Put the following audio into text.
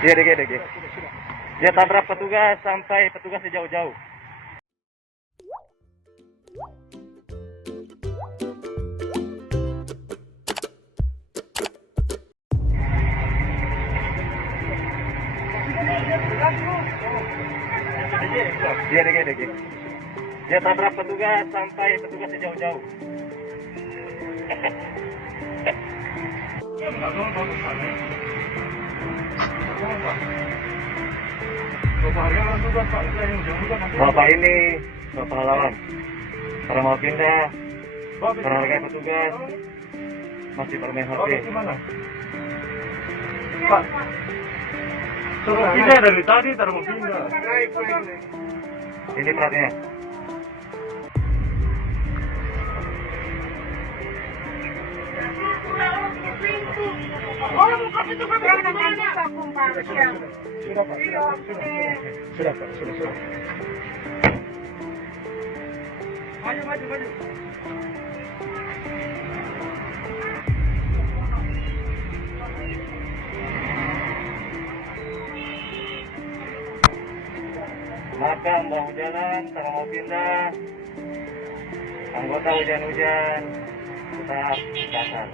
Iya, DG. Dia tabrak petugas sampai petugas jauh-jauh. Iya, DG. Dia tabrak petugas sampai petugas jauh-jauh. Bapak ini Bapak pahlawan. Karena mau pindah, menghargai petugas, masih bermain HP. Pak, suruh pindah dari tadi, taruh mau pindah. Ini platnya. Sudah. Maju. Maka mau jalan, kalau mau pindah, anggota hujan-hujan tetap kasar.